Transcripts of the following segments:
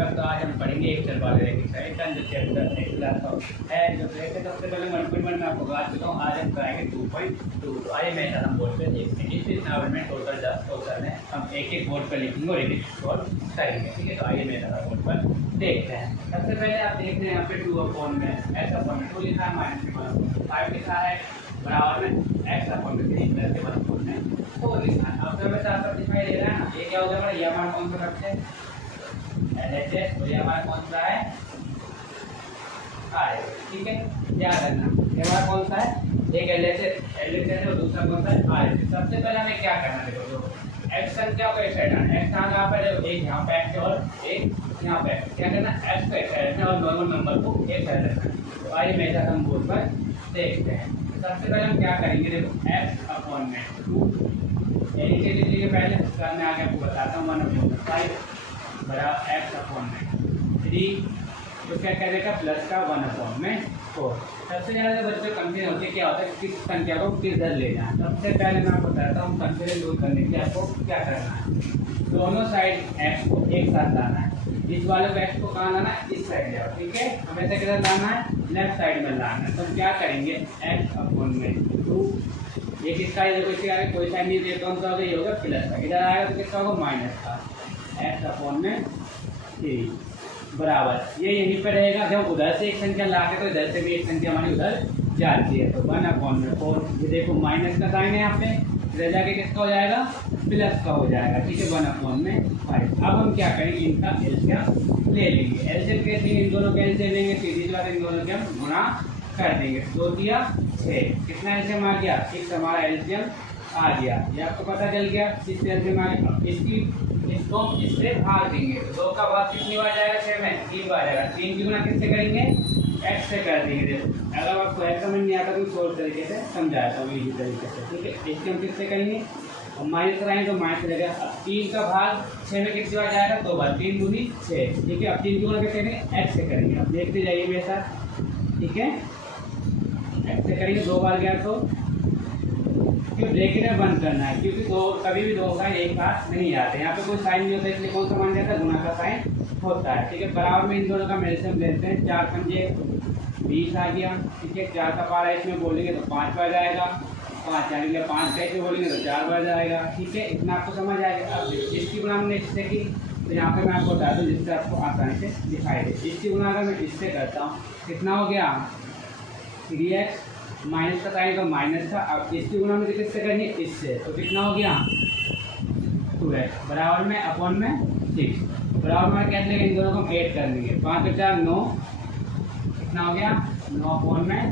पर तो आज हम पढ़ेंगे एक चल वाले रेक्टिफायर जो चैप्टर है जो ब्रेक है। सबसे पहले 1.1 में आपको बता चुका हूँ, आज हम कराएंगे 2.2। तो आइए मेरे साथ हम बोर्ड पे देखते हैं। इस नावल में टोटल 10 क्वेश्चन है, हम एक एक बोर्ड पर लिखेंगे और एक एक सॉल्व करेंगे, ठीक है। तो आइए मेरे साथ बोर्ड पर देखते हैं। सबसे पहले आप देख रहे हैं यहाँ पे 2 अपॉन में एक्स अपॉन में 2 लिखा है, माइनस 5 लिखा है, बराबर में एक्स अपॉन में 3 करके 1 अपॉन में 4 लिखा है। अब तो साफ साफ दिखाई दे रहा है ना, ये क्या हो गया हमारा, ये हमारा कौन सा रखते हैं LHS, और ये हमारा कौन सा है आर, ठीक है। याद रखना ये हमारा कौन सा है, एक LHS है और दूसरा कौन सा है आर। सबसे पहले हमें क्या करना है, देखो एक्स संख्या को एक साइड आना, एक्स कहाँ पर, एक यहाँ पे एक्स और एक यहाँ पे क्या करना, एक्स को एक साइड रखना और नॉर्मल नंबर को एक साइड रखना। तो आइए मेरे साथ हम बोर्ड पर देखते हैं। सबसे पहले हम क्या करेंगे, देखो एक्स अपॉन में 2 के लिए पहले सर मैं आगे आपको बताता हूँ 1/5 बराबर एक्स अपॉन में 3, तो क्या करेगा प्लस का 1 अपॉन में 4। सबसे ज़्यादा बच्चों कंफ्यूजन होती है, क्या होता है किस संख्या को किधर लेना है। सबसे पहले मैं आपको बताता हूँ कंफ्यूजन दूर करने के लिए आपको क्या करना है, दोनों साइड एक्स को एक साथ लाना है। इस वाले को एक्स को कहाँ लाना है, इस साइड जाओ, ठीक है। हमेशा किधर लाना है, लेफ्ट साइड में लाना है। तो हम क्या करेंगे एक्स अपॉन में 2, ये किसका है, देखो इसके आगे कोई साइन नहीं दिया, कौन सा होगा, ये होगा प्लस का, इधर आएगा तो किसका होगा माइनस का, एक्स अपॉन में 3 बराबर ये यहीं पर रहेगा। जब उधर से एक संख्या लाके तो इधर से भी एक संख्या हमारी उधर जाती है, तो 1 अपॉन में 4, ये देखो माइनस का साइन है यहाँ पे, इधर जाके किसका हो जाएगा प्लस का हो जाएगा, ठीक है 1 अपॉन में 5। अब हम क्या करेंगे, इनका एलसीएम ले लेंगे। एलसीएम कैसे, इन दोनों का एलसीएम लेंगे, सीधी बात इन दोनों के हम गुणा कर देंगे, 2 दिया 6, कितना एलसीएम आ गया 6, हमारा एलसीएम आ गया। ये आपको पता चल गया 6 एलसीएम आ गया। इसको हम इससे भाग देंगे, तो 2 का भाग कितनी बार जाएगा, 6 में 3 बार जाएगा। 3 की गुणा किससे करेंगे, एक्स से कर देंगे। देखो अगर आपको एक्स समझ नहीं आता तो सोल्व तरीके से समझाता हूँ इसी तरीके से, ठीक है। इसके हम किससे करेंगे, और माइनस कराएंगे तो माइनस लगेगा। अब 3 का भाग 6 में कितनी बार जाएगा, 2 बार, 3 दूनी 6, ठीक है। अब 3 की गुणा कैसे करेंगे, एक्स से करेंगे। अब देखते जाइए मेरे साथ, ठीक है। एक्स से करेंगे 2 बार गया तो क्यों देखने बंद करना है, क्योंकि कभी भी 2 साइन एक साथ नहीं आते, यहाँ पे कोई साइन नहीं होता, इसलिए कौन सा मान जाता है, गुणा का साइन होता है, ठीक है। बराबर में इन दोनों का एलसीएम लेते हैं, 4 पंजे 20 आ गया, ठीक है। 4 का पारा इसमें बोलेंगे तो 5 बार जाएगा, 5 आएंगे 5 का इसमें बोलेंगे तो 4 बार जाएगा, ठीक है। इतना आपको समझ आएगा। अब इसकी गुणा हमने इससे की, तो यहाँ पे मैं आपको बता दूँ जिससे आपको आसानी से दिखाई दे। इसकी गुणा अगर मैं इससे करता हूँ कितना हो गया 3x, माइनस का साइन का माइनस था। अब इसकी गुणा में किससे करनी है, इससे, तो कितना हो गया 2x बराबर में अपॉन में 6 बराबर में क्या लेंगे, इन दोनों को हम ऐड कर लेंगे, 5 और 4 9, कितना हो गया 9 अपॉन में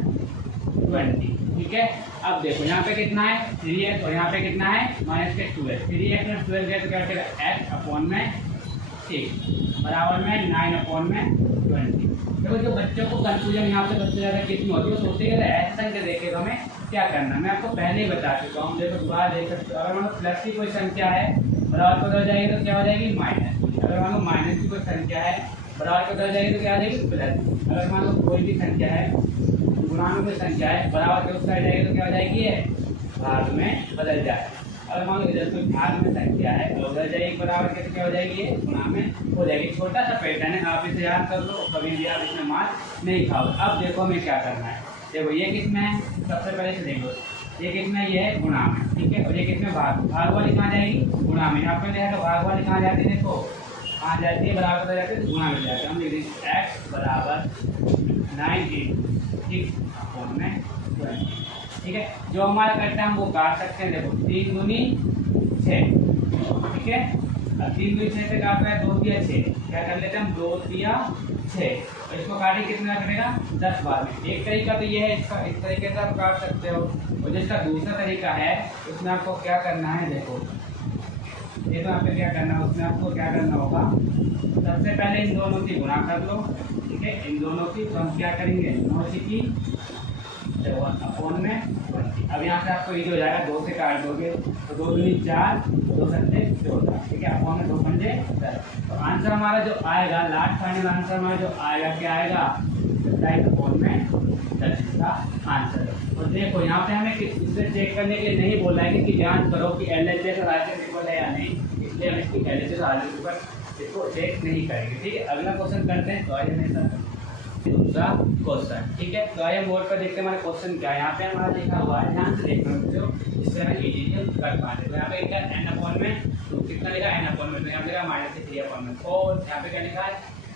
20, ठीक है। अब देखो यहाँ पे कितना है 3x और यहाँ पे कितना है माइनस के 2x, 3x में 12 है तो क्या करेगा x अपॉन में 6 बराबर में 9 अपॉन में 20। देखो जो बच्चों को कंफ्यूजन यहाँ पे सबसे ज़्यादा किसमें होती है, वो सोचते हैं ऐसा संख्या देखे तो हमें क्या करना है। मैं आपको पहले ही बता चुका हूँ, देखो दोबारा देख सकते हो। अगर मान लो प्लस की कोई संख्या है बराबर को उधर जाएगी तो क्या हो जाएगी माइनस, अगर मान लो माइनस की कोई संख्या है बराबर को उधर जाएगी तो क्या आ जाएगी प्लस, अगर मान लो कोई भी संख्या है गुणा में कोई संख्या है बराबर के उस साइड जाएगी तो क्या हो जाएगी, है भाग में बदल जाए। अगर मान लो इधर कोई भाग में संख्या है तो उधर जाएगी बराबर के तो क्या हो जाएगी, ये गुणा में हो जाएगी। छोटा सा पैटर्न है, आप इसे याद कर लो, कभी भी आप इसमें मार नहीं खाओ। अब देखो हमें क्या करना है, देखो ये किसमें है, सबसे पहले से देखो ये कितना, ये है गुणा में, ठीक है। और ये किसमें भाग वाली कहाँ जाएगी, गुणा में। आपने देखा तो भाग वाली कहाँ जाती है, देखो कहाँ जाती है, बराबर कर जाती है तो गुणा में जाती है। हम लिख देंगे एक्स बराबर 96 अपॉन में 20, ठीक है। जो हमारा कट्टा हम वो काट सकते हैं, देखो 3 दूनी 6, ठीक है। अब 3 दूनी 6 से काट रहा है 2 दिया 6, क्या कर लेते हैं हम 2 दिया 6, और इसको काटे कितना करेगा 10 बार में। एक तरीका तो ये है, इसका इस तरीके से आप काट सकते हो, और जिसका दूसरा तरीका है उसमें आपको क्या करना है, देखो ये तो आपको क्या करना है, उसमें आपको क्या करना होगा, सबसे पहले इन दोनों की गुणा कर लो, ठीक है। इन दोनों की तो हम क्या करेंगे 9 की अपॉन में 20। अब यहाँ से आपको ये हो जाएगा 2 से काट दोगे तो 2 दूनी 4, 2 सत्ते 14, ठीक है। अपॉन में 2 पंजे 10। तो आंसर हमारा जो आएगा, लास्ट फाइनल आंसर हमारा जो आएगा क्या आएगा 27 अपॉन में 10 का आंसर। और देखो यहाँ पे हमें इससे चेक करने के लिए नहीं बोला है कि जांच करो कि LHS और RHS इक्वल है या नहीं, इसलिए हम इसकी LHS और RHS पर इसको चेक नहीं करेंगे। ठीक है, अगला क्वेश्चन करते हैं। तो आइए मेरे साथ दूसरा क्वेश्चन। ठीक है, तो आइए बोर्ड पर देखते हैं हमारा क्वेश्चन क्या है। यहाँ पे हमारा लिखा हुआ है, ध्यान से देखना बच्चों, इससे हमें इजीली कर पाते। तो यहाँ पे क्या n/2 कितना लिखा है n/2, तो यहाँ पे लिखा -3/4, यहाँ पे क्या लिखा है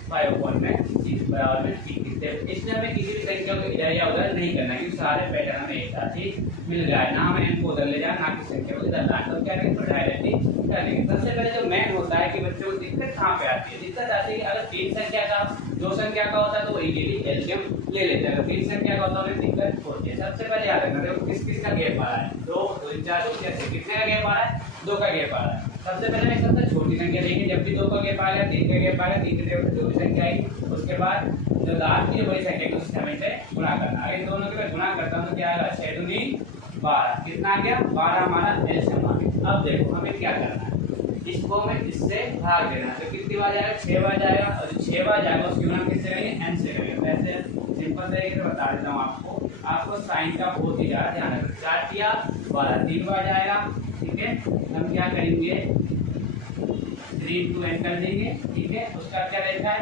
5/6 बराबर में 21। इसमें हमें किसी भी संख्या को इधर या उधर नहीं करना, क्योंकि सारे पैटर्न हमें एक साथ ही मिल जाए, ना हमें n को उधर ले जाए, ना कि संख्या को इधर लाए। तो क्या करेंगे, तो डायरेक्टली कर लेंगे। सबसे पहले जो मेन होता है कि बच्चों को दिक्कत कहाँ पे आती है, दिक्कत आती है कि अगर 3 संख्या का 2 संख्या का होता है तो वो इजीली एलसीएम ले लेते हैं, 3 संख्या का होता है दिक्कत होती है। सबसे पहले याद रखना, देखो किस किस का गैप आ रहा है, 2 2 4 2 6, कितने का गैप आ रहा है, 2 का गैप आ रहा है। सबसे पहले मैं सबसे छोटी संख्या लेंगे, जब भी 2 का गैप आएगा, 3 का गैप आएगा, 3 के जगह पे 2 की संख्या आएगी, उसके बाद जो लास्ट की बड़ी संख्या है उससे हमें से गुणा करना। अगर इन दोनों के मैं गुणा करता हूं तो क्या आएगा, 6 दूनी 12, कितना आ गया 12 हमारा एलसीएम आ गया। अब देखो हमें क्या करना है, इसको हमें इससे भाग देना है। तो कितनी बार जाएगा, 6 बार जाएगा, और जो 6 बार जाएगा उसकी गुणा किससे करेंगे, n से करेंगे। वैसे सिंपल तरीके से बता देता हूँ आपको साइन का बहुत ही ज्यादा ध्यान रखना। 4 या 12 3 बार जाएगा, ठीक है, हम क्या करेंगे 3 × n कर देंगे, ठीक है। उसका क्या रहता है,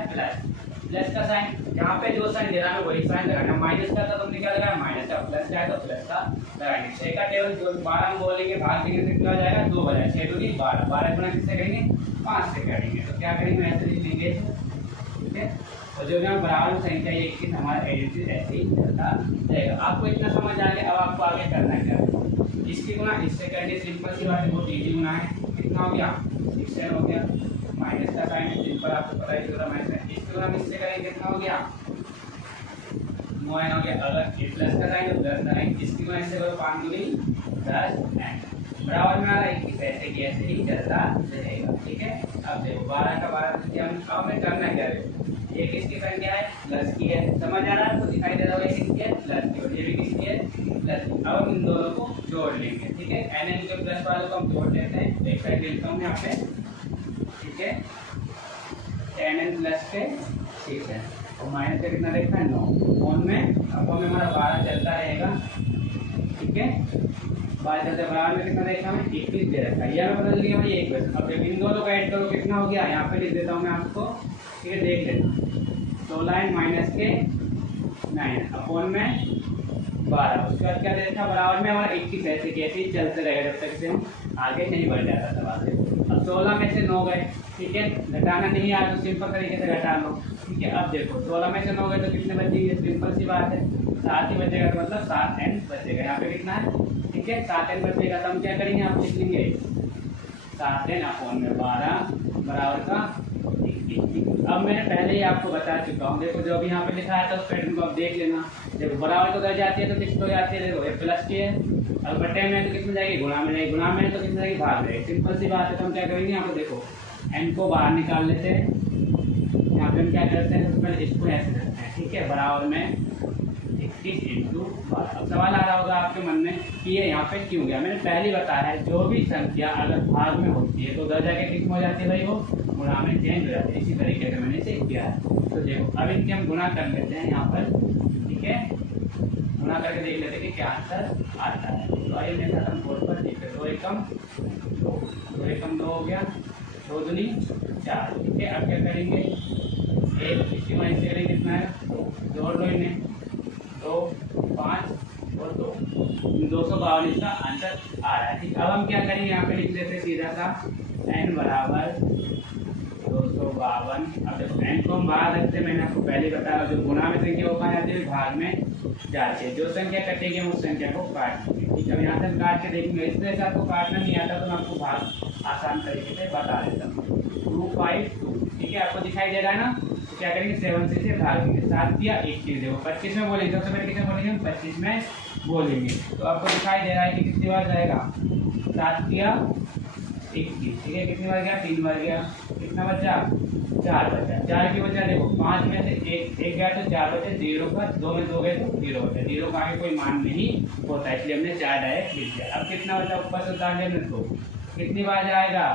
प्लस का साइन, यहाँ पे जो साइन दे रहा है वही साइन लगाना। माइनस का तो तुमने क्या लगाया, माइनस का, प्लस का है तो प्लस का लगाएंगे। 6 का टेबल जो 12 हम बोलेंगे, भाग देंगे तो कितना हो जाएगा, 2 बजाय 6 दूनी 12, 12 गुणा किससे करेंगे, 5 से करेंगे। तो क्या करेंगे, ऐसे लिख लेंगे, ठीक है। और जो भी हम बराबर संख्या ये कि हमारा एडिशन ऐसे ही चलता रहेगा। आपको इतना समझ आ गया, अब आपको आगे करना क्या है, इसकी गुणा इससे करनी, सिंपल सी बात है, बहुत इजी गुणा है। कितना हो गया, 6n हो गया, माइनस का साइन सिंपल आपको पता ही चला, माइनस इसके गुणा इससे करेंगे, कितना हो गया 9n हो गया। अगर प्लस का साइन तो प्लस का साइन, इसकी गुणा इससे करो 5 दूनी 10n बराबर में आ रहा है 21, ऐसे की ऐसे ही चलता रहेगा, ठीक है। अब देखो 12 का 12 अब हमें करना क्या है, ये किसकी संख्या है, प्लस की है, समझ आ रहा है आपको, दिखाई दे रहा होगा ये किसकी है, प्लस की, और ये भी किसकी है, प्लस की। अब हम इन दोनों को जोड़ लेंगे, ठीक है। n के प्लस वालों को हम जोड़ लेते हैं, एक साइड लेता हूँ यहाँ पे, ठीक है, 10n प्लस के 6 है, और माइनस का कितना देखा है 9, कौन में, अब में हमारा 12 चलता रहेगा, ठीक है। 12 चलते बराबर में कितना देखा हमें 21 दे रखा है, यह बदल दिया भाई 1 बस। अब जब इन दोनों का ऐड करो कितना हो गया, यहाँ पे लिख देता हूँ मैं आपको, ठीक है, देख लेना 16 माइनस के 9 अपॉन में 12, उसके बाद क्या देखा बराबर में हमारा 21, ऐसे कैसे ही चलते रहेगा जब तक से हम आगे नहीं बढ़ जाता तब आगे। अब 16 में से 9 गए, ठीक है, घटाना नहीं आया तो सिंपल तरीके से घटा लो, ठीक है। अब देखो 16 में से 9 गए तो कितने बचेंगे, सिंपल सी बात है 7 ही बचेगा, तो मतलब 7n बचेगा। यहाँ पे कितना है, ठीक है, 7n बचेगा, तो हम क्या करेंगे, आप लिख लेंगे 7n अपॉन में 12 बराबर का 21। अब मैंने पहले ही आपको बता चुका हूँ, देखो जो अभी यहाँ पे लिखा है तो उस पैटर्न को आप देख लेना। देखो बराबर तो कर जाती है तो किस को जाती है, देखो ये प्लस की है, अब बटे में तो किसमें जाएगी, गुणा में जाएगी, गुणा में तो किसमें जाएगी, भाग जाएगी। सिंपल सी बात है, तो हम क्या करेंगे, यहाँ पे देखो n को बाहर निकाल लेते हैं, यहाँ पे हम क्या करते हैं, सबसे पहले इसको ऐसे करते हैं, ठीक है, बराबर में 21 × 12। अब सवाल आ रहा होगा आपके मन में कि ये यहाँ पे क्यों गया, मैंने पहले ही बताया है, जो भी संख्या अगर भाग में होती है तो उधर जाके किस हो जाती है भाई, वो गुणा में चेंज हो जाती है। इसी तरीके से मैंने इसे किया है। तो देखो अब इनके हम गुणा कर लेते हैं यहाँ पर, ठीक है, गुणा करके देख लेते हैं कि क्या आंसर आता है। तो आइए मेरे साथ हम बोर्ड पर देख लेते, 2 एकम 2 हो गया, 2 दूनी 4, ठीक है। अब क्या करेंगे, 1 इसकी वजह से करेंगे, कितना है 2 लो इन्हें, 2 5 और 2 252 इसका आंसर आ रहा है, ठीक। अब हम क्या करेंगे, यहाँ पे लिख लेते हैं सीधा सा n बराबर 252। अब देखो n को हम बाहर रखते हैं, मैंने आपको पहले बताया, जो गुणा में संख्या वो कहाँ जाती है, भाग में जाती है, जो संख्या कटेगी हम उस संख्या को काट देंगे, ठीक है। अब यहाँ से हम काट के देखेंगे, इस तरह से आपको काटना नहीं आता तो मैं आपको भाग आसान तरीके से बता देता हूँ। 252, ठीक है, आपको दिखाई दे रहा है ना, तो क्या करेंगे 7 से भाग देंगे, 7 या 21, देखो 25 में बोलेंगे, सबसे पहले किसमें बोलेंगे, 25 में बोलेंगे। तो आपको दिखाई दे रहा है कि कितनी बार जाएगा, 7 या 21, ठीक है, कितनी बार गया, 3 बार गया, कितना बचा 4 बचा, 4 की बचा, देखो 5 में से 1 गया तो 4 बचे, 0 का 2 में 2 गए तो 0 बचा, 0 का आगे कोई मान नहीं होता, इसलिए हमने 4 डायरेक्ट लिख दिया। अब कितना बचा, ऊपर से उतार लेने, तो कितनी बार जाएगा,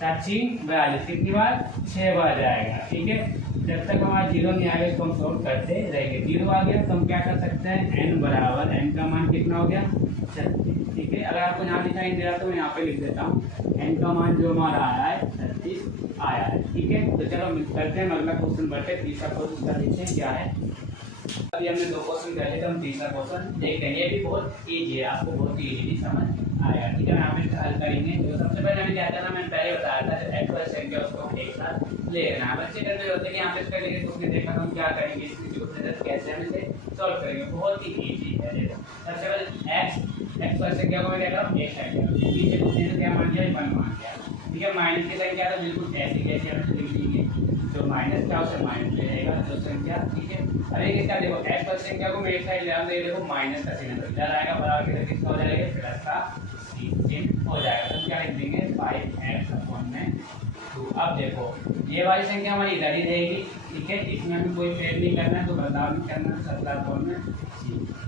7 42, कितनी बार 6 बार जाएगा, ठीक है। जब तक हमारा 0 नहीं आएगा इसको हम सॉल्व करते रहेंगे। 0 आ गया तो हम क्या कर सकते हैं, n बराबर, n का मान कितना हो गया 36, ठीक है। अगर आपको यहाँ दिखाई दे रहा तो मैं यहाँ पे लिख देता हूँ n का मान जो हमारा आया है 36 आया है। ठीक है, तो चलो करते हैं अगला क्वेश्चन बढ़ते हैं। तीसरा क्वेश्चन का देखते हैं क्या है। अभी हमने 2 क्वेश्चन कर लिए, तो हम तीसरा क्वेश्चन देखते हैं। ये भी बहुत इजी है, आपको बहुत इजीली समझ आएगा। ठीक है, हम इसका हल करेंगे। तो सबसे पहले हमें क्या करना, मैंने पहले बताया था जो x वाली संख्या उसको हम एक साथ ले लेना है। बच्चे करते होते हैं कि यहाँ पे इसका लेके तो उसने देखा हम क्या करेंगे, इसकी जो रिजल्ट कैसे हम इसे सॉल्व करेंगे। बहुत ही इजी है। देखो सबसे पहले x वाली संख्या को मैं क्या करूँ, एक साइड ले लूँ। पीछे उसने तो क्या मान दिया, 1 मान दिया। ठीक है, माइनस की संख्या तो बिल्कुल ऐसी कैसी हम लिख लेंगे, जो माइनस का उसे माइनस ले जाएगा जो संख्या। ठीक है, अरे इसका देखो x वाली संख्या को मैं एक साइड ले आऊँ तो ये देखो माइनस का चिन्ह इधर आएगा, बराबर के किसका हो जाएगा, प्लस का चिन्ह हो जाएगा। तो क्या लिख देंगे 5x/2। अब देखो ये वाली संख्या हमारी इधर ही रहेगी। ठीक है, इसमें हमें कोई फेर नहीं करना है, तो बदलाव नहीं करना है। 17/2।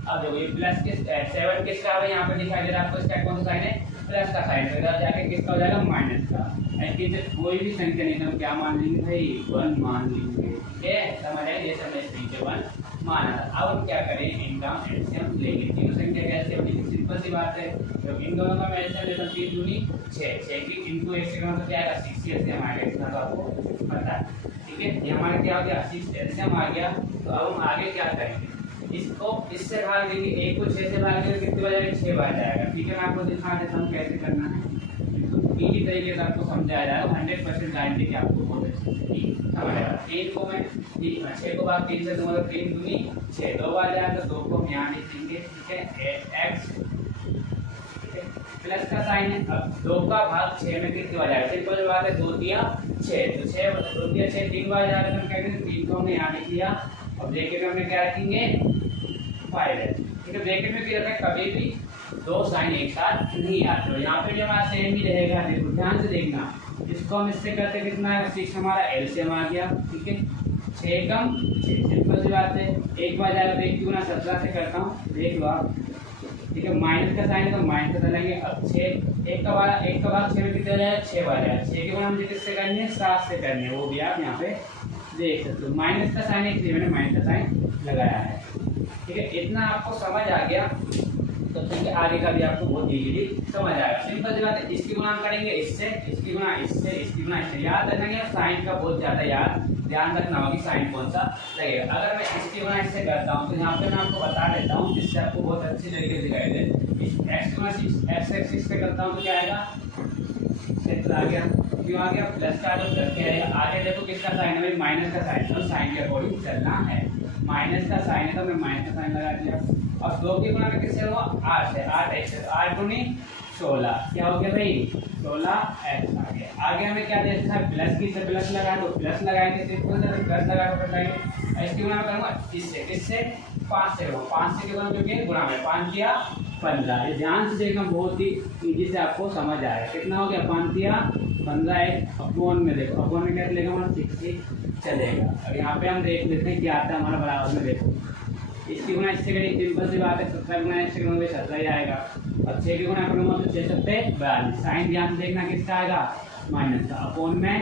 अब देखो ये प्लस के 7 किसका है, यहाँ पे दिखाई दे रहा है आपको, इसका कौन सा साइन है, प्लस का साइन। तो इधर जाके किसका हो जाएगा, माइनस का। ऐसी कोई भी संख्या नहीं, तो क्या मान लेंगे भाई, 1 मान लेंगे। ठीक है, समझ आए, ये समझ लीजिए 1 माना। अब हम क्या करें, इनका एलसीएम लेंगे। तीनों संख्या का एलसीएम लेंगे, सिंपल सी बात है। तो इन दोनों का मैं एलसीएम लेता हूं, 3 दूनी 6 की इनटू x का मतलब क्या आएगा, 6 एलसीएम आ गया। इतना तो आपको पता है। ठीक है, ये हमारा क्या हो गया, 6 एलसीएम आ गया। तो अब हम आगे क्या करेंगे, इसको इससे भाग देंगे, 1 को 6 से भाग देंगे, कितने बार जाएगा, 6 बार जाएगा। ठीक है, मैं आपको दिखा देता हूँ कैसे करना है। इसी तरीके से आपको समझाया जाएगा, 100% गारंटी कि आपको बहुत अच्छी समझ आएगा। 3 को मैं 6 को भाग 3 से दूंगा, 3 दूनी 6, 2 बार जाएगा, तो 2 को हम यहाँ लिखेंगे। ठीक है, 8x प्लस का साइन है। अब 2 का भाग 6 में कितनी बार जाएगा, सिंपल बात है, 2 दिया 6, तो 2 दिया 6 3 बार जाएगा। तो हम कहेंगे 3 को हमने यहाँ लिख लिया। अब ब्रैकेट में हमने क्या रखेंगे, 5 है। ठीक है, ब्रैकेट में क्या रखा है, कभी भी 2 साइन एक साथ नहीं आते। तो यहाँ पे भी हमारा सेम ही रहेगा। देखो ध्यान से देखना, इसको हम इससे करते कितना है, 6 हमारा एलसीएम आ गया। ठीक है, 6 कम 6, सिंपल सी बात है। एक बार जाएगा तो 1 गुना 17 से करता हूँ, देख लो आप। ठीक है, माइनस का साइन है तो माइनस का लेंगे। अब 6 1 का भाग 6 में कितना जाएगा, 6 बार जाएगा। 6 के गुना मुझे किससे करनी है, 7 से करनी है, वो भी आप यहाँ पे देख सकते हो। माइनस का साइन है इसलिए मैंने माइनस का साइन लगाया है। ठीक है, इतना आपको समझ आ गया तो ठीक है, आगे का भी आपको बहुत इजीली समझ आएगा। सिंपल सी बात है, इसकी गुणा हम करेंगे इससे, इसकी गुणा इससे, इसकी गुणा इससे। याद रखेंगे, साइन का बहुत ज्यादा ध्यान रखना होगा कि साइन कौन सा लगेगा। अगर मैं इसकी गुणा इससे करता हूँ तो यहाँ पे मैं आपको बता देता हूँ, जिससे आपको बहुत अच्छी तरीके से दिखाई दे। एक्स गुणा 6 से करता हूँ तो क्या आएगा, 6 आ गया। क्यों आ गया, प्लस का तो प्लस के आएगा। आगे देखो किसका साइन है, माइनस का साइन है, तो साइन के अकॉर्डिंग चलना है। माइनस का साइन है तो मैं माइनस का साइन लगा दिया। अब 2 की गुणा में किससे हुआ, 8 है, 8 दूनी 16, क्या हो गया भाई, 16x आ गया। आगे हमें क्या देखना है, प्लस की से प्लस लगाए तो प्लस लगाएंगे, सिंपल से प्लस लगा कर बताएंगे। इसकी गुणा में करूँगा किससे 5 से, 5 से गुणा क्योंकि गुणा में 5 किया 15। ये ध्यान से देखना, बहुत ही ईजी से आपको समझ आएगा। कितना हो गया, 5 किया 15 है। अपॉन में देखो, अपॉन में क्या चलेगा हमारा, 6 ही चलेगा। अब यहाँ पे हम देख लेते हैं क्या आता है हमारा बराबर में। देखो इसकी गुणा इससे करें, सिंपल सी बात है, 17 गुणा इससे करूँगा 17 ही आएगा। और 6 की गुणा करूँगा तो 6 7 42। साइन ध्यान से देखना किसका आएगा, माइनस का, अपॉन में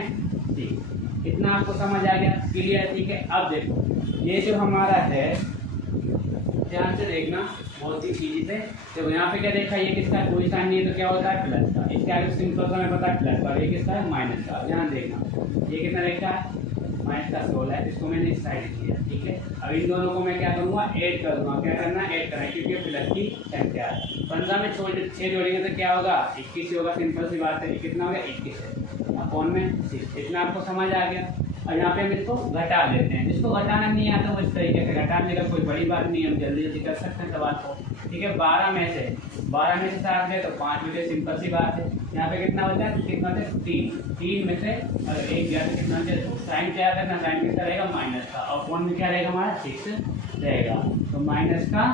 6। इतना आपको समझ आ गया, क्लियर। ठीक है, अब देखो ये जो हमारा है, ध्यान से देखना बहुत ही इजी से। तो यहाँ पे क्या देखा, ये किसका है, कोई साइन नहीं है तो क्या होता है, प्लस का। इसके आगे सिंपल सा हमें पता है प्लस का, ये किसका है, माइनस का। ध्यान देखना, ये कितना लिखा है, माइनस का 16 है, इसको मैंने इस साइड किया। ठीक है, अब इन दोनों को मैं क्या करूँगा, ऐड कर दूँगा। क्या करना है, ऐड करना है, क्योंकि प्लस की संख्या है। 15 में 6 जोड़ेंगे तो क्या होगा, 21 होगा। सिंपल सी बात है, कितना हो गया, 21 है, अपॉन में 6। इतना आपको समझ आ गया। और यहाँ पे हम इसको घटा देते हैं, जिसको घटाना नहीं आता वो इस तरीके से घटा देगा, कोई बड़ी बात नहीं है, हम जल्दी जल्दी कर सकते हैं सवाल को। ठीक है, 12 में से 7 गए तो 5 बचे, सिंपल सी बात है। यहाँ पे कितना होता है, कितना होता है, 3 में से अगर 1 गया तो कितना होता है, साइन क्या करना, साइन कितना रहेगा, माइनस का। और अपॉन में क्या रहेगा हमारा, 6 रहेगा। तो माइनस का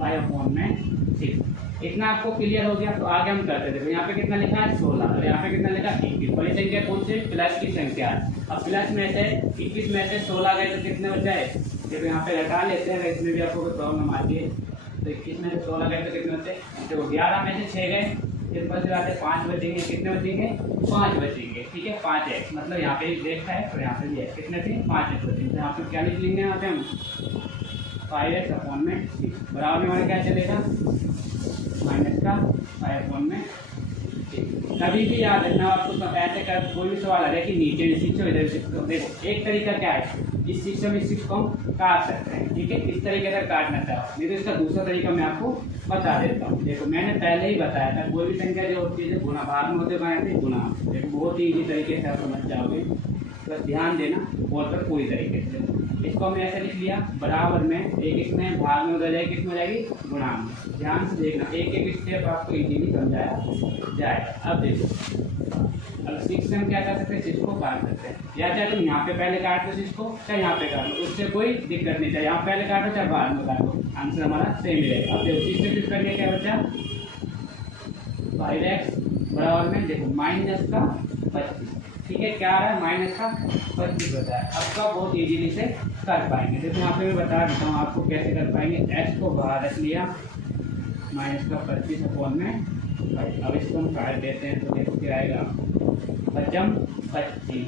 5 अपॉन में 6। इतना आपको क्लियर हो गया। तो आगे हम करते थे, यहाँ पे कितना लिखा है, 16, और यहाँ पे कितना लिखा है, 21। बड़ी संख्या कौन सी, प्लस की संख्या। अब प्लस में से 21 में से 16 गए तो कितने बच जाए, जब यहाँ पे घटा लेते हैं, इसमें भी आपको कोई प्रॉब्लम आती है। तो 21 में से 16 गए तो कितने बचे, देखो 11 में से 6 गए, सिंपल सी बात है, 5 बचेंगे। कितने बचेंगे, 5 बचेंगे। ठीक है, 5x, मतलब यहाँ पे एक देखा है और यहाँ पे भी है, कितने थे, 5x बचेंगे। यहाँ पे क्या लिख लेंगे, यहाँ पे हम 5x अपॉन में 6, बराबर में हमारे क्या चलेगा, माइनस का 5 अपॉन में कभी भी याद रखना आपको, तो ऐसे कर कोई भी सवाल आ जाए कि नीचे इस को इधर देखो, एक तरीका क्या है, इस चीज से हम इस चीज को हम काट सकते हैं, ठीक है, इस तरीके से काटना चाहो, नहीं तो इसका दूसरा तरीका मैं आपको बता देता हूँ। देखो मैंने पहले ही बताया था, कोई भी संख्या जो होती है गुणा भाग में होते बनाए थे गुणा, देखो बहुत ही ईजी तरीके से आप समझ जाओगे, बस ध्यान देना बोर्ड पर पूरी तरीके से। इसको हमने ऐसे लिख लिया, बराबर में एक इसमें भाग में उधर जाएगी, किसमें जाएगी गुणा में। ध्यान से देखना, एक एक स्टेप आपको इजीली समझाया जाएगा। अब देखो, अब 6 से हम क्या कर सकते हैं, इसको काट सकते हैं, या चाहे तुम यहाँ पे पहले काट लो इसको, चाहे यहाँ पे काट लो, उससे कोई दिक्कत नहीं, चाहे यहाँ पहले काटो चाहे बाद में काटो, आंसर हमारा सेम ही रहेगा। अब देखो 6 से फिर करके क्या बचा, 5x बराबर में देखो माइनस का 25, ठीक है, क्या आ रहा है माइनस का 25 होता है। अब का बहुत इजीली से कर पाएंगे, देखो यहाँ पे मैं बता देता हूँ आपको कैसे कर पाएंगे। x को बाहर रख लिया, माइनस का 25 अपॉन में, अब इसको हम काट देते हैं, तो देखो क्या आएगा 25,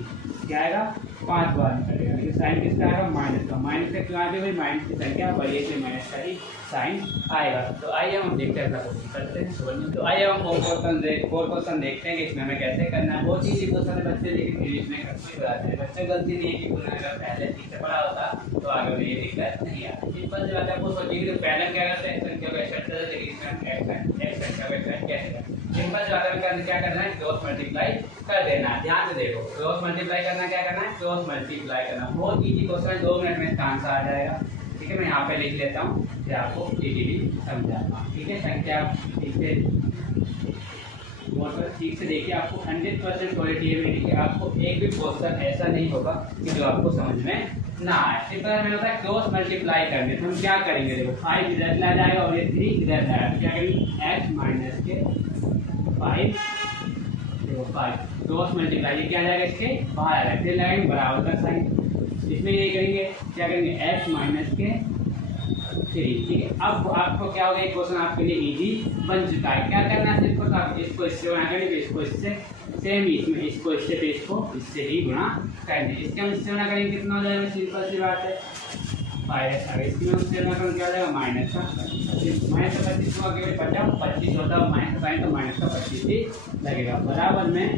क्या आएगा 5 बार निकलेगा, लेकिन साइन किसका आएगा माइनस का, माइनस का क्यों आएगा भाई, माइनस की संख्या बड़ी से माइनस का ही साइन आएगा। तो आइए हम देखते हैं, कोशिश करते हैं। तो आइए हम फोर क्वेश्चन देखते हैं कि इसमें हमें कैसे करना है। बहुत ईजी क्वेश्चन है बच्चे, लेकिन इंग्लिश में गलती कराते हैं बच्चे, गलती नहीं है कि अगर पहले ठीक से पढ़ा होता तो आगे में ये दिक्कत नहीं आती। सिंपल सी बात है, आपको सोचिए कि पहले क्या करते हैं, संख्या को एक्सेप्ट करते हैं, लेकिन इसमें एक्स संख्या को एक्सेप्ट कैसे करते हैं। सिंपल सी बात है, क्या करना है, क्रॉस मल्टीप्लाई कर देना है। ध्यान से देखो, क्रॉस मल्टीप्लाई करना, क्या करना है, क्रॉस मल्टीप्लाई करना, बहुत ईजी क्वेश्चन, 2 मिनट में इसका आंसर आ जाएगा। ठीक है, मैं यहाँ पे लिख लेता हूँ, ये आपको इजीली समझाऊंगा। ठीक है, संख्या ठीक से बोर्ड पर ठीक से देखिए, आपको 100% क्वालिटी है मेरी, आपको एक भी क्वेश्चन ऐसा नहीं होगा कि जो आपको समझ में ना आए। सिंपल मैंने होता है क्रॉस मल्टीप्लाई करने, तो हम क्या करेंगे, देखो 5 इधर ला जाएगा और ये 3 इधर जाएगा, तो क्या करेंगे x माइनस के 5, देखो 5 क्रॉस मल्टीप्लाई, ये क्या जाएगा इसके बाहर आएगा, फिर लगाएंगे बराबर का साइन, इसमें ये करेंगे, क्या करेंगे x माइनस के 3। ठीक है, अब आपको क्या होगा, एक क्वेश्चन आपके लिए इजी बन चुका है। क्या करना है, सिर्फ तो आप इसको इससे गुणा करेंगे, तो इसको इससे सेम ही, इसमें इसको इससे, तो इसको इससे ही गुणा करेंगे। इसके हम इससे गुणा करेंगे, कितना हो जाएगा, सिंपल सी बात है 5x, अगर इसमें उससे गुणा करेंगे क्या हो जाएगा माइनस का 25, माइनस का 25 को आगे 25 होता है, माइनस का साइन तो माइनस का 25 ही लगेगा, बराबर में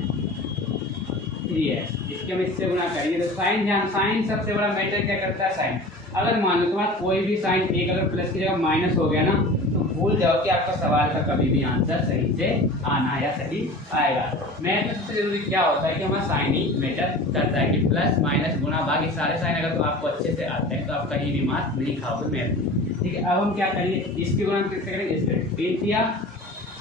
3x। इसके हम इससे गुणा करेंगे, तो साइन, ध्यान, साइन सबसे बड़ा मैटर क्या करता है, साइन। अगर मान लो तुम्हारा कोई भी साइन एक अगर प्लस की जगह माइनस हो गया ना, तो भूल जाओ कि आपका सवाल का कभी भी आंसर सही से आना या सही आएगा। मैथ में सबसे जरूरी क्या होता है कि हमारा साइन ही मैटर करता है, कि प्लस माइनस गुणा भाग सारे साइन अगर तो आपको अच्छे से आते हैं तो आप कहीं भी मार्क नहीं खाओगे मैथ में। ठीक है, अब हम क्या करेंगे, इसकी गुणा किससे करेंगे, इससे 3 या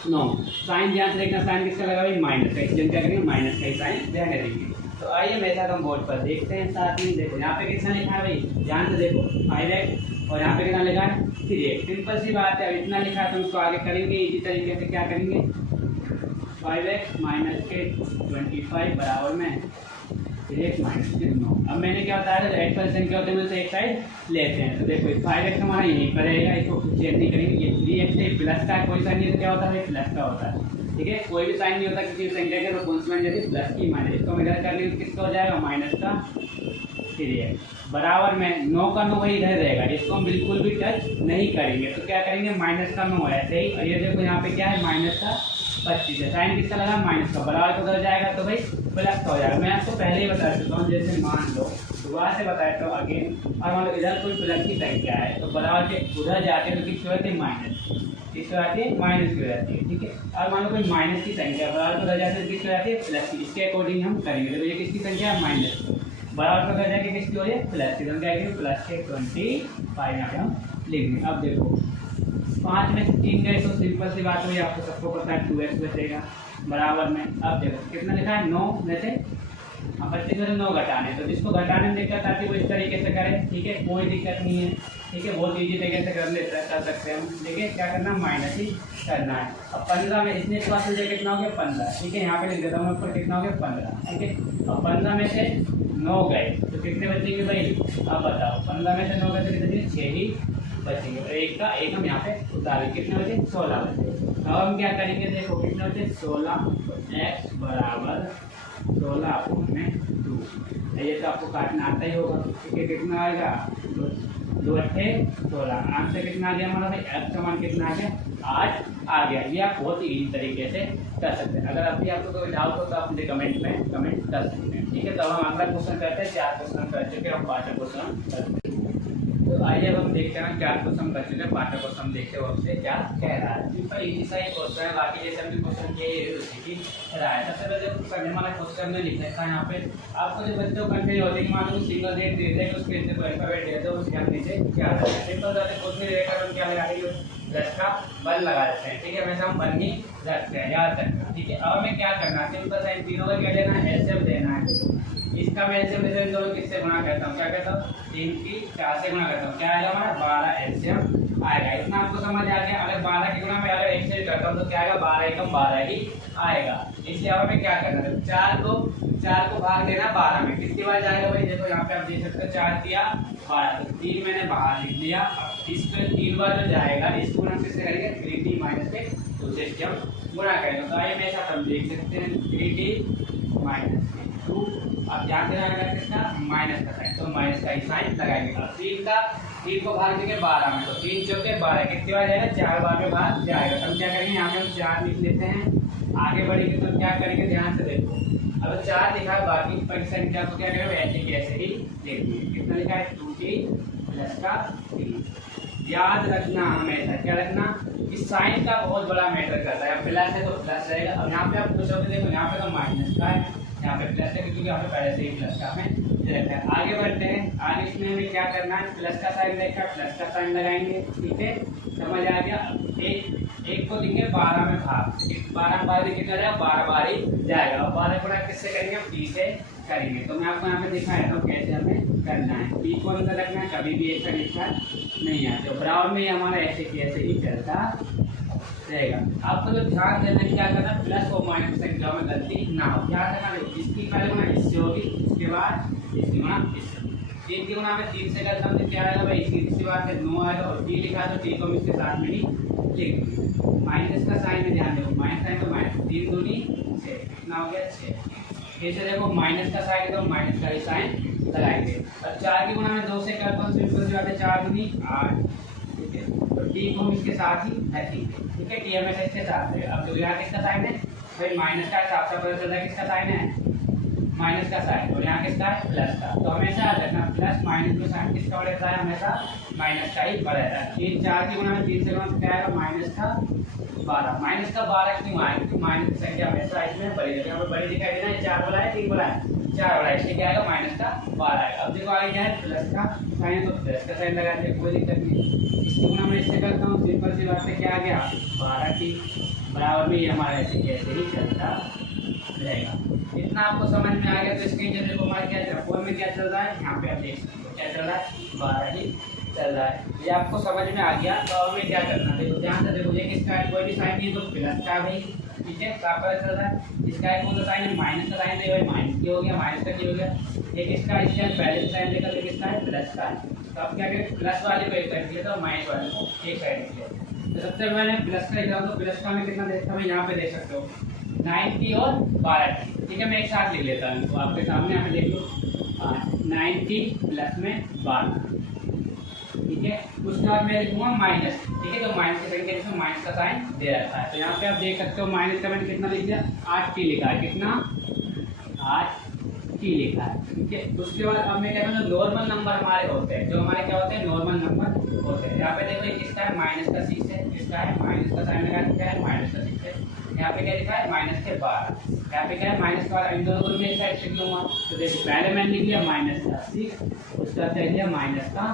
9, साइन ध्यान से देखना, साइन किसका लगा भाई माइनस का, इसलिए क्या करेंगे माइनस का ही साइन ध्यान देंगे। तो आइए मेरे साथ हम बोर्ड पर देखते हैं साथ में। देखो यहाँ पे कितना लिखा है भाई, ध्यान से देखो 5x, और यहाँ पे कितना लिखा है 3x। सिंपल सी बात है, अब इतना लिखा है तो उसको आगे करेंगे इसी तरीके से, क्या करेंगे 5x माइनस के 25 बराबर में 3x माइनस के 9। अब मैंने क्या बताया था, एक्चुअल संख्या होते हैं तो एक साइड लेते हैं, तो देखो 5x हमारा यहीं पर रहेगा, इसको चेंज नहीं करेंगे, ये 3x से प्लस का कोई साइन नहीं, तो क्या होता है प्लस का होता है। ठीक है, कोई भी साइन नहीं होता किसी संख्या के, तो कॉन्स्टेंट जैसे प्लस की माइनस, इसको हम इधर कर लेंगे, किसका हो जाएगा माइनस का 3x, बराबर में 9 का 9 वही इधर रहेगा, इसको हम बिल्कुल भी टच नहीं करेंगे, तो क्या करेंगे माइनस का 9 ऐसे ही, और ये देखो यहाँ पे क्या है माइनस का 25 है, साइन किसका लगा माइनस का, बराबर उधर जाएगा तो भाई प्लस का हो जाएगा। मैं आपको पहले ही बता चुका हूँ, जैसे मान लो दोबारा से बताया तो अगेन, और मान लो इधर कोई प्लस की संख्या है तो बराबर के उधर जाते हैं तो किसकी होती है माइनस, किसकी आती है माइनस की हो जाती है। ठीक है, और मान लो कोई माइनस की संख्या बराबर उधर जाते हैं किसकी हो जाती है प्लस की, इसके अकॉर्डिंग हम करेंगे। तो ये किसकी संख्या है माइनस, बराबर उधर जाके किसकी हो रही है प्लस की, तो क्या करेंगे प्लस के 25 यहाँ पे हम लिख देंगे। अब देखो 5 में से 3 गए तो सिंपल सी बात हुई, आपको सबको पता है 2x बचेगा, बराबर में अब देखो कितना लिखा है 9 में से 25 में से 9 घटाने, तो जिसको घटाने में दिक्कत आती है वो इस तरीके से करें। ठीक है, कोई दिक्कत नहीं है, ठीक है, बहुत ईजी तरीके से कर सकते हैं हम। देखिए क्या करना है माइनस ही करना है। अब 15 में इसने इस बात से कितना हो गया 15, ठीक है, यहाँ पे लिख देता हूँ मैं ऊपर कितना हो गया 15। ठीक है, अब 15 में से 9 गए तो कितने बचेंगे भाई, अब बताओ 15 में से 9 गए तो कितने 6 ही बचेंगे, और एक का एक हम यहाँ पे उतारेंगे, कितने बचे 16 बचे। अब हम क्या करेंगे, देखो कितने बचे 16, x बराबर 16 अपॉन में 2, ये तो आपको काटना आता ही होगा। ठीक है, कितना आएगा 2 अट्ठे 16, आंसर कितना आ गया हमारा भाई, f का मान कितना आ गया, 8 आ गया। ये आप बहुत ही इजी तरीके से कर सकते हैं। अगर अभी आपको कोई डाउट हो तो आप मुझे कमेंट में कमेंट कर सकते हैं, ठीक है। तो हम अगला क्वेश्चन करते हैं, 4 क्वेश्चन कर चुके हैं, हम 5वां क्वेश्चन करते हैं। तो आइए अब हम देखते हैं 4 क्वेश्चन कर चुके हैं, 5वां क्वेश्चन देखते हैं आपसे क्या कह रहा है। सिंपल इजी सा ही क्वेश्चन है, बाकी जैसे हमने क्वेश्चन किए उसी की रहा है। सबसे पहले करने वाला क्वेश्चन में लिखा है यहाँ पे, आपको जो बच्चों को कंफ्यूज होते हैं कि मान लो सिंगल रेट देते हैं, उसके नीचे अल्फाबेट देते हैं, उसके नीचे क्या आता है। सिंपल सा क्वेश्चन रेट हम क्या लगा देंगे, प्लस का 1 लगा देते हैं, ठीक है। हमेशा हम 1 ही रखते हैं, याद रखना, ठीक है। अब हमें क्या करना है, सिंपल सा इन तीनों का क्या लेना है, एलसीएम लेना है। इसका मैं एलसीएम इन दोनों किससे गुणा करता हूँ, क्या कहता हूँ, 3 की 4 से गुणा करता हूँ, क्या आएगा हमारा 12 एलसीएम आएगा। इतना आपको समझ आ गया। अगर 12 की गुणा में अगर 1 से करता हूँ तो क्या आएगा, 12 एकम 12 ही आएगा। इसलिए अब हमें क्या करना है, 4 को भाग देना 12 में, कितनी बार जाएगा भाई, देखो यहाँ पे आप देख सकते हो 4 किया 12, तो 3 मैंने बाहर लिख दिया। अब इसको 3 बार जो जाएगा, इसको गुणा किससे करेंगे, 3t माइनस के दूसरे से हम गुणा करेंगे। तो आइए मेरे साथ हम देख सकते हैं 3t माइनस 2, अब ध्यान देना है किसका, माइनस का साइन, तो माइनस का ही साइन लगाएंगे। अब 3 को भाग देंगे 12 में, तो 3 चौके 12, कितनी बार जाएगा, 4 बार में भाग जाएगा। तो हम क्या करेंगे, यहाँ पे हम 4 लिख लेते हैं। आगे बढ़ेंगे तो क्या करेंगे, ध्यान से देखो, अब 4 लिखा है, बाकी पर संख्या को क्या करेंगे, ऐसे की ऐसे ही लिख दिए। कितना लिखा है, 2t प्लस का 3। याद रखना हमेशा, क्या रखना कि साइन का बहुत बड़ा मैटर करता है। प्लस है तो प्लस रहेगा। अब यहाँ पे आप पूछोगे, देखो यहाँ पे तो माइनस का है, यहाँ पे प्लस है क्योंकि यहाँ पे पहले से ही प्लस का हमें दे रखा है। आगे बढ़ते हैं, आगे इसमें हमें क्या करना है, प्लस का साइन देखा, प्लस का साइन लगाएंगे, ठीक है, समझ आ गया। एक को देंगे 12 में भाग, 12 में भाग कितना जाएगा, 12 बार ही जाएगा। और 12 गुणा किससे करेंगे, हम 30 से करेंगे। तो मैं आपको यहाँ पे दिखाया था कैसे हमें करना है। पी को अंदर रखना है, कभी भी एक का निशान नहीं है, तो बराबर में हमारा ऐसे की ऐसे ही चलता रहेगा। आपको तो ध्यान देना है क्या करना, प्लस और माइनस संख्या में गलती ना हो, ध्यान रखना। इसकी पहले गुणा इससे होगी, इसके बाद इसकी गुणा इससे। 3 की गुणा में 3 से करता हूँ तो क्या आएगा भाई, इसके बाद 9 आएगा, और टी लिखा तो टी को इसके साथ में ही लिख। माइनस का साइन में ध्यान दो, माइनस साइन तो माइनस, 3 दूनी 6, कितना हो गया 6। फिर से देखो माइनस का साइन तो माइनस का ही साइन लगाएंगे। अब 4 की गुणा में 2 से करता हूँ, सिंपल सी बात है, 4 दूनी 8, ठीक है। तो टी को इसके साथ ही रखेंगे, ठीक है, टी हमेशा इसके साथ है। अब जो यहाँ किसका साइन है भाई, माइनस का हिसाब से पता चलता है किसका साइन है, माइनस का साइन, और यहाँ किसका है, प्लस का। तो हमेशा याद रखना प्लस माइनस में साइन किसका बड़ा रहता है, हमेशा माइनस का ही बड़ा रहता है। 3 4 की गुणा में 3 से गुणा तो क्या आएगा, माइनस का 12। माइनस का 12 क्यों आएगा, क्योंकि माइनस की संख्या हमेशा इसमें बड़ी रहती है। यहाँ पर बड़ी दिखाई देना है, 4 बड़ा है 3 बड़ा है, 4 बड़ा है, इसलिए क्या आएगा, माइनस का 12 आएगा। अब देखो आगे क्या है, प्लस का साइन, तो प्लस का साइन लगाते हैं, कोई दिक्कत नहीं। इसकी गुणा में इससे करता हूँ, सिंपल सी बात है, क्या आ गया 12t बराबर में हमारा ऐसे कैसे ही चलता रहेगा। इतना आपको समझ में आ गया। तो इसके अंदर देखो हमारे क्या चल रहा है, फोन में क्या चल रहा है, यहाँ पे आप देख सकते हो क्या चल रहा है, 12 ही चल रहा है। ये आपको समझ में आ गया। तो अब हमें क्या करना है, देखो ध्यान से देखो, ये किसका है, कोई भी साइन नहीं तो प्लस का भाई, ठीक है, क्या पता चल रहा है, इसका है कौन सा साइन है, माइनस का साइन, तो माइनस की हो गया, माइनस का की हो गया। ये किसका है, इसका पहले साइन देखा, तो किसका है, प्लस का है। तो अब क्या करें, प्लस वाले को एक साइड किया तो माइनस वाले को एक साइड किया। तो सबसे पहले प्लस का लिखा, तो प्लस का मैं कितना देखता हूँ, यहाँ पे देख सकते हो 9t और 12t, ठीक है। मैं एक साथ लिख लेता हूँ, तो आपके सामने यहाँ पे देख लो 9t प्लस में 12, ठीक है। उसके बाद मैं लिखूंगा माइनस, ठीक है, तो माइनस के संख्या इसमें माइनस का साइन दे रखा है। तो यहाँ पे आप देख सकते हो माइनस का मैंने कितना लिख दिया, 8t लिखा है, कितना 8t लिखा है, ठीक है। उसके बाद अब मैं कह रहा हूँ नॉर्मल नंबर हमारे होते हैं, जो हमारे क्या होते हैं, नॉर्मल नंबर होते हैं। यहाँ पे देखो ये किसका है, माइनस का 6 है, किसका है, माइनस का साइन लगा क्या है, माइनस का 6 है। यहाँ पे क्या लिखा है, माइनस के 12, यहाँ पे क्या है, माइनस का 12। इन दोनों को मैं एक साइड से लिख लूंगा, तो देखो पहले मैंने लिख लिया माइनस का 6, उसके बाद लिख लिया माइनस का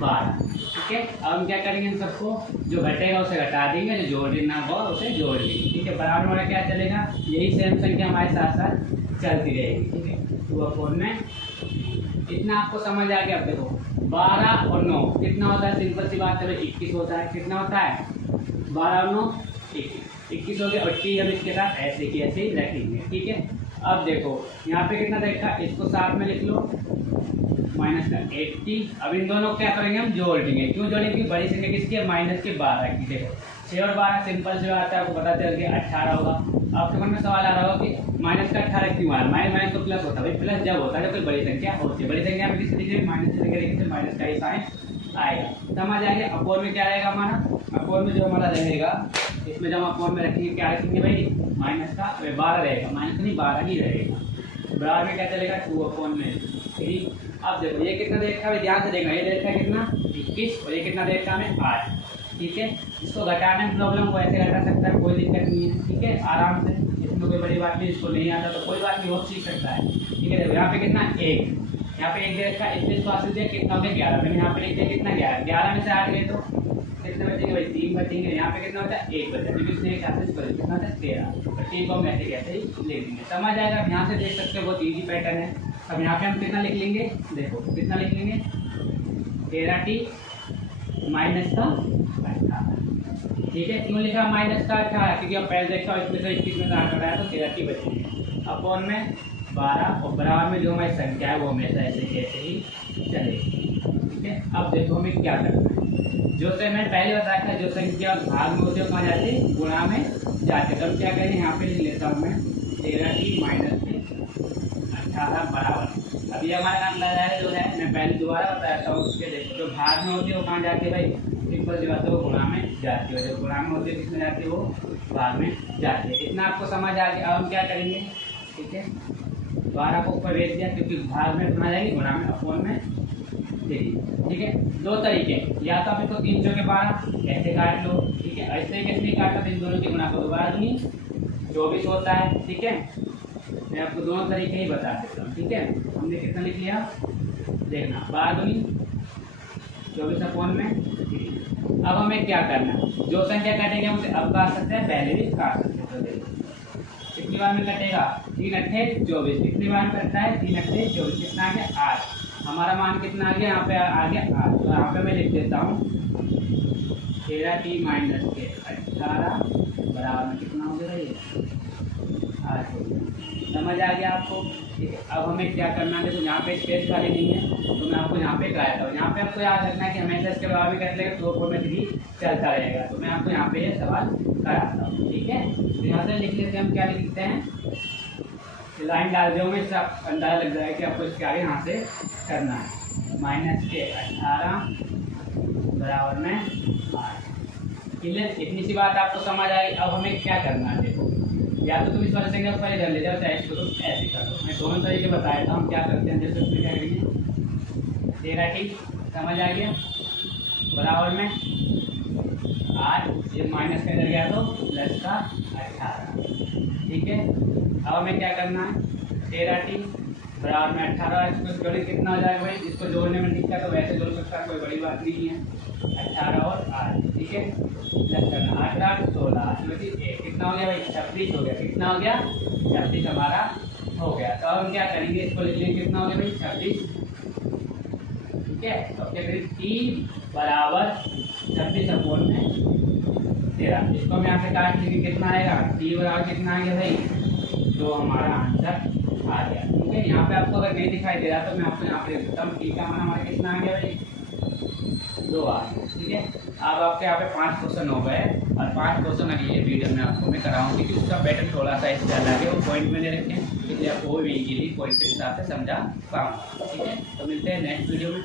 12, ठीक है। अब हम क्या करेंगे, इन सबको जो घटेगा उसे घटा देंगे, जो जोड़ना होगा उसे जोड़ देंगे, ठीक है। बराबर हमारा क्या चलेगा, यही सेम संख्या हमारे साथ साथ चलती रहेगी, ठीक है। 2 और 4 में इतना आपको समझ आ गया। अब देखो 12 और 9 कितना होता है, सिंपल सी बात है, 21 होता है। कितना होता है, 12 और 9 21 हो गया। और टी हम इसके साथ ऐसे की ऐसे ही रखेंगे, ठीक है। अब देखो यहाँ पे कितना देखा, इसको साथ में लिख लो, माइनस का 80। अब इन दोनों क्या करेंगे, हम जोड़ देंगे। क्यों जोड़ेंगे, बड़ी संख्या किसकी है, माइनस के 12 की। देखो 6 और 12 सिंपल से आता है, आपको पता चल गया 18 होगा। आपके मन में सवाल आ रहा होगा कि माइनस का 18 क्यों आया, माइनस तो प्लस होता है भाई, प्लस जब होता है जब कोई बड़ी संख्या होती है। बड़ी संख्या में किससे लिखेंगे, माइनस से लिखेंगे, माइनस का ही साइन आएगा। समझ आ गया। अपोन में क्या रहेगा हमारा, अपोन में जो हमारा रहेगा इसमें जब हम अपोन में रखेंगे क्या रखेंगे भाई, माइनस का 12 रहेगा, माइनस नहीं 12 ही रहेगा। बराबर में क्या चलेगा 2 अपोन में 3। अब देखो ये कितना देखा है, ध्यान से देखना, ये देखा है कितना 21 और ये कितना देखा हमें 8। ठीक है, इसको घटाने में प्रॉब्लम को ऐसे घटा सकता है, कोई दिक्कत नहीं है। ठीक है, आराम से, इसमें कोई बड़ी बात नहीं, इसको नहीं आता तो कोई बात नहीं, वो सीख सकता है। ठीक है, देखो यहाँ पे कितना 1, यहाँ पे 1 दे रखा है, इसलिए इसको हासिल दिया कितना हो गया 11। मैंने यहाँ पे लिख दिया कितना 11, 11 में से 8 गए तो कितने बचेंगे भाई 3 बचेंगे। यहाँ पे कितना होता है 1 बचा, क्योंकि इसने एक हासिल कर कितना होता है 13। और 3 को हम ऐसे कैसे ही लिख देंगे, समझ आएगा। आप यहाँ से देख सकते हो बहुत ईजी पैटर्न है। अब यहाँ पे हम कितना लिख लेंगे, देखो कितना लिख लेंगे 13t माइनस का 18। ठीक है, क्यों लिखा माइनस का 18, क्योंकि अब पहले देखा इसमें से 21 में से 8 घटाया तो 13t बचेगी। अपॉन में 12 और बराबर में जो हमारी संख्या है वो हमेशा ऐसे कैसे ही चलेगी। ठीक है, अब देखो हमें क्या करना है। जो से मैंने पहले बताया था, जो संख्या भाग में होती है कहाँ जाती है, गुणा में जाते। तो हम क्या करें, यहाँ पे लिख लेता हूँ मैं 13t माइनस 18 बराबर। अब ये हमारा काम लगा है जो है, मैं पहले दोबारा बताता हूँ। उसके देखो जो भाग में होती है वो कहाँ जाती है भाई, सिंपल सी बात है, वो गुणा में जाती है। जो गुणा में होती है किसमें जाती है, वो भाग में जाती है। इतना आपको समझ आ गया। अब हम क्या करेंगे, ठीक है 12 को ऊपर भेज दिया क्योंकि भाग में गुणा जाएगी, गुणा में अपोन में 3। ठीक है, दो तरीके, या तो आप इसको 3 चौके 12 ऐसे काट लो। ठीक है, ऐसे कैसे नहीं काटना, इन दोनों की गुणा को दोबारा दूनी 24 होता है। ठीक है, मैं आपको दोनों तरीके ही बता देता हूँ। ठीक है, हमने कितना लिख लिया देखना, 12 दूनी 24 अपोन में 3। अब हमें क्या करना, जो संख्या काटेंगे हम उसे अब काट सकते हैं, पहले भी काट सकते हैं। तो देखो कितनी बार में कटेगा, 3 अट्ठे 24, कितनी बार में कटता है 3 अट्ठे 24, कितना आ गया 8। हमारा मान कितना आ गया, यहाँ पे आ गया 8। तो यहाँ पे मैं लिख देता हूँ 13t माइनस के 18 बराबर में कितना हो गया ये 8 हो गया। समझ आ गया आपको। ठीक है, अब हमें क्या करना है, देखो यहाँ पे स्पेस खाली नहीं है तो मैं आपको यहाँ पे कराता हूँ। यहाँ पे आपको याद रखना है कि हमेशा इसके बराबर कर लेगा तो 4 में 3 चलता रहेगा। तो मैं आपको यहाँ पे ये सवाल कराता हूँ। ठीक है, तो यहाँ से लिख लेते हैं, हम क्या लिखते हैं, लाइन डाल दो, में सब अंदाजा लग जाएगा कि आपको इसके आगे यहाँ से करना है। माइनस के 18 बराबर में 8। क्लियर, इतनी सी बात आपको समझ आई। अब हमें क्या करना है, देखो या तो तुम इस वाले संख्या को पहले धर ले जाओ, चाहे इसको तो ऐसे कर दो। मैं दोनों तरीके बताया था हम क्या करते हैं। जैसे उसमें क्या करेंगे 13t समझ आ गया बराबर में 8, ये माइनस का इधर गया तो प्लस का 18। ठीक है, अब हमें क्या करना है 13t बराबर में 18, इसको जोड़े कितना हो जाएगा भाई, इसको जोड़ने में दिक्कत है तो वैसे जोड़ सकता है, कोई बड़ी बात नहीं है। 18 और 8, ठीक है प्लस करना 8 8 16, कितना हो गया भाई 26 हो गया। कितना हो गया 26 हमारा हो गया। तो अब हम क्या करेंगे, इसको लिख लेंगे कितना हो गया भाई 26। ठीक है, तो क्या करें t बराबर 26 अपोन में 13, इसको हम यहाँ से काट लेंगे, कितना आएगा t बराबर कितना आ गया भाई, तो हमारा आंसर आ गया। ठीक है, यहाँ पे आपको अगर नहीं दिखाई दे रहा तो मैं आपको यहाँ पे देता हूँ, t का मान हमारा कितना आ गया भाई 2 आ गया। ठीक है, अब आपके यहाँ पे 5 क्वेश्चन हो गए और 5 क्वेश्चन अगली वीडियो में आपको मैं कराऊंगी क्योंकि उसका पैटर्न थोड़ा सा इससे अलग है, वो पॉइंट मैंने रखे हैं इसलिए आपको वो भी इजीली पॉइंट के हिसाब से समझा पाऊंगा। ठीक है, तो मिलते हैं नेक्स्ट वीडियो में।